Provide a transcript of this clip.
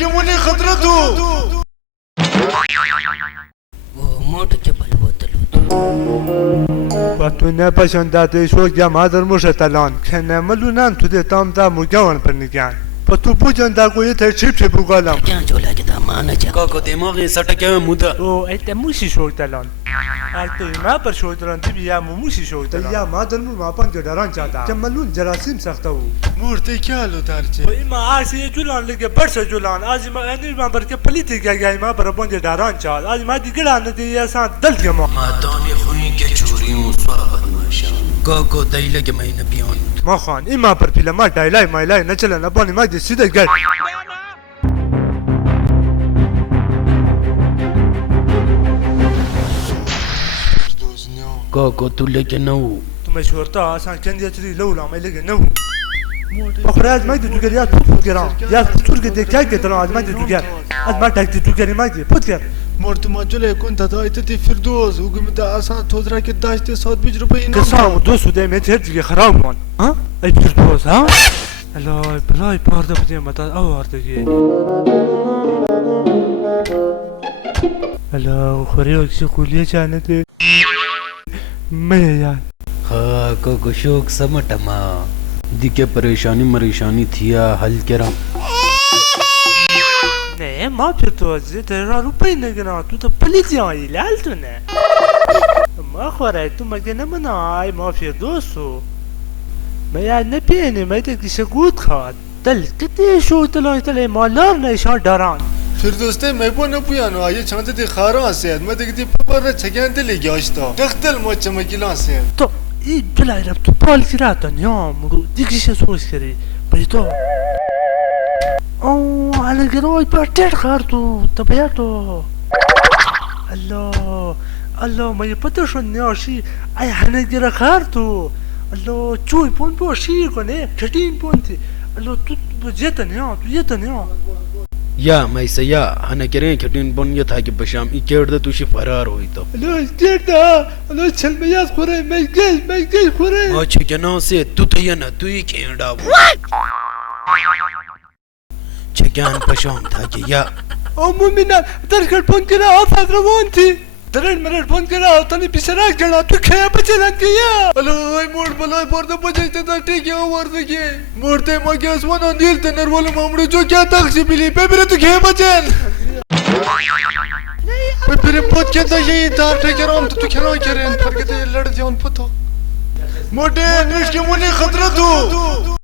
نشكموني خطرته موت جبل وطلوت تو نپسنداده شو گمادر مشتلان که نملونن تو ده تام دا مگوان پرنگان تو بوجن دا کوی تر چیپ چیپ بگالم क्या झोला के दामाना जा काको दिमाग सटके में मुदा او ایت موشی شوکتلان البته ما پر شوکتلان تی بیا موشی شوکتلان یا ما دل ما پن جداران چاہتا کملون جراثیم سخته و مورته क्या लो तारचे وای ما آسی جولان لگه برس جولان آج ما انیر ما بر که پلیتی گای ما پر پن جداران چاہت آج ما دیگران دی آسان دل گما ماتانی خوی के चोरियों स्वागत माशा काको दैले के महीने बियॉन ما خان این ما پر فیلم ما دایلای مایلای نچله نبانی ما دی سیده گل काको तू लेके नौ تو مشورتا آسان کندی تری لولا ما لگه نو بخراج ما دی دوگر یا تو گران یا ترک دی کای گتران از ما دی دوگر از ما تک دی دوگری ما دی پوتگر مرتما جله كنت دايتتي فردوس وقمت أصلا تودرا كداشتي صوت بيجربي إنه قسام دوست و دیمه تر دیگه خراب من ها ای پیردوز ها الای بلای پارده بودیم مدد آوردگی الا خوری اکسی کولیه چانده میان हाँ काको शोक समटमा दिके परेशानी मरेशानी थिया हल करा نه ما پیردوزی تر روپی نگنا تو تا پلیتی آیی لالتو نه ما خوره تو مگه نمنای ما پیردوزو ما نپینی ما تکیشه گود خواد دل کتی شو تلای تلای مالار نیشان داران فردوسته مبو نپویانو آیه چانده دی خارا سید ما دیگه دی پپر چگنده لگاشتا دختل ما چمکیلان سید تو ای بلای رب تو پال کراتن یا مرو دیگیشه سوز کری بایی تو اوه على جروي بارتير خارتو طبيعته الله الله ما يبطش الناشي اي حنجر خارتو الله چوي پون پو شير کنه چټين پونتي الله تو جتن يا تو جتن يا या मैं सया हने करें खटिन बन ये था कि बशाम ई केड़ तू शि फरार होई तो الله جدا الله چل مياس خوري ما جاي خوري ما چكنا से तू तो ये ना तू ही केड़ा چکان پشام था कि या عمومنا دركل پون كده افاق روانتي درن مرر پون كده تاني بسراك جنا تو خيا بچلان كيا الای مور بلای برده بچشته تا ٹیکی آورده که مرده ما که اسمان اندیل تنر والا مامرو جو کیا تخشی بیلی ببیره تو که بچن ببیره پت که تا یه دار ٹکرام تو کنان کرن پرگده لڑ دیان پتا مرده نشکمونی خطره تو